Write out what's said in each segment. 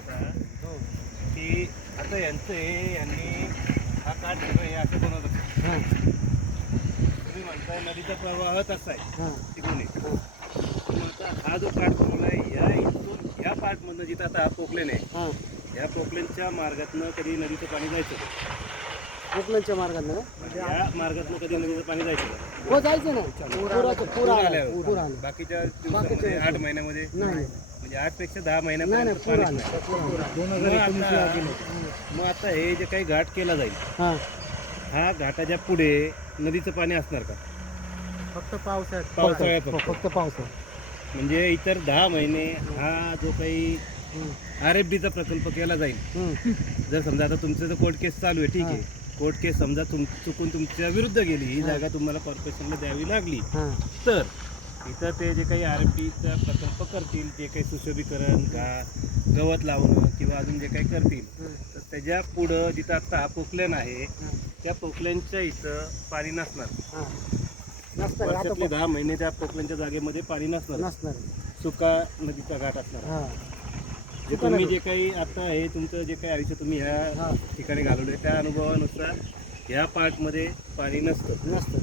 आता की आता यांनी हा काठ ठेवला हे असं बनवत हां तुम्ही म्हणताय नदीचा प्रवाह तसा आहे हां तिकडून आहे. पण आता हा जो काठ बनवलाय या इथून ह्या पार्टमधनं जिथं आता हा पोकलेन आहे हां या पोकलेनच्या मार्गातनं कधी नदीचं पाणी जायचं का? कोकणाच्या मार्गाने या मार्गातनं कधी नदीचं पाणी जायचं का? हो जायचं ना पुराचं पूर आलं पूर आलं बाकीच्या दिवसामध्ये 8 महिन्यामध्ये नाही म्हणजे 8 पेक्षा 10 नाही महिन्यापर्यंत नाही पूर पाणी आलं पूर आलं मग आता हे जे काही घाट केला जाईल हां हा घाटाच्या पुढे नदीचं पाणी असणार का? फक्त पावसाळ्यात पावसाळ्यात फक्त. फक्त पावसाळ्यात म्हणजे इतर 10 महिने हा जो काही RFDचा प्रकल्प केला जाईल जर समजा आता तुमचं तर कोर्ट केस चालू आहे ठीक आहे कोर्ट केस समजा चुकून तुमच्या विरुद्ध गेली ही जागा तुम्हाला कॉर्पोरेशनला द्यावी लागली हां तर इथं ते जे काही RFDचा प्रकल्प करतील जे काही सुशोभीकरण गवत लावणं किंवा अजून जे काही करतील तर त्याच्या पुढं जिथं आता हा पोकलेन आहे त्या पोकलेनच्या इथं पाणी नसणार हां नसणार वर्षातले 10 महिने त्या पोकलेनच्या जागेमध्ये पाणी नसणार नसणार सुका नदीचा घाट असणार हां जे तुम्ही जे काही आता हे तुमचं जे काही आयुष्य तुम्ही ह्या ठिकाणी घालवलंय त्या अनुभवानुसार ह्या पार्टमध्ये पाणी नसतं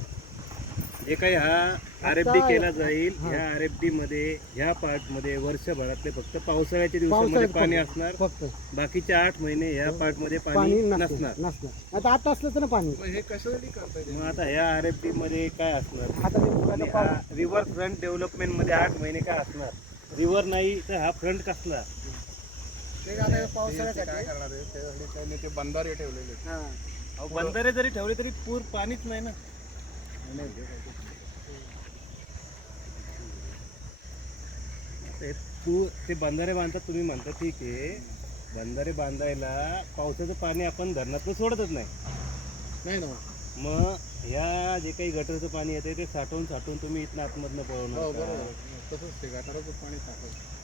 जे काही हा RFD केला जाईल ह्या RFD मध्ये ह्या पार्टमध्ये वर्षभरातले फक्त पावसाळ्याच्या दिवसामध्ये पाणी असणार फक्त बाकीचे 8 महिने ह्या पार्टमध्ये पाणी नसणार नसणार आता असलं ना पाणी हे कशासाठी करताय मग आता ह्या RFD मध्ये काय असणार आता रिव्हर फ्रंट डेव्हलपमेंट मध्ये 8 महिने काय असणार रिव्हर नाही तर हा फ्रंट कसला ते आता पावसाळ्यासाठी काय करणार आहे त्यासाठी त्यांनी ते बंधारे ठेवलेले आहेत. हां अहो, बंधारे जरी ठेवले तरी पूर पाणीच नाही ना ते बंधारे बांधतात तुम्ही म्हणता ठीक आहे बंधारे बांधायला पावसाचं पाणी आपण धरणातून सोडतच नाही नाही ना मग ह्या जे काही गटरचं पाणी येते ते साठवून तुम्ही इथनं आतमधनं हो पळवणार बरोबर तसंच ते गटाराचं पाणी साठवतं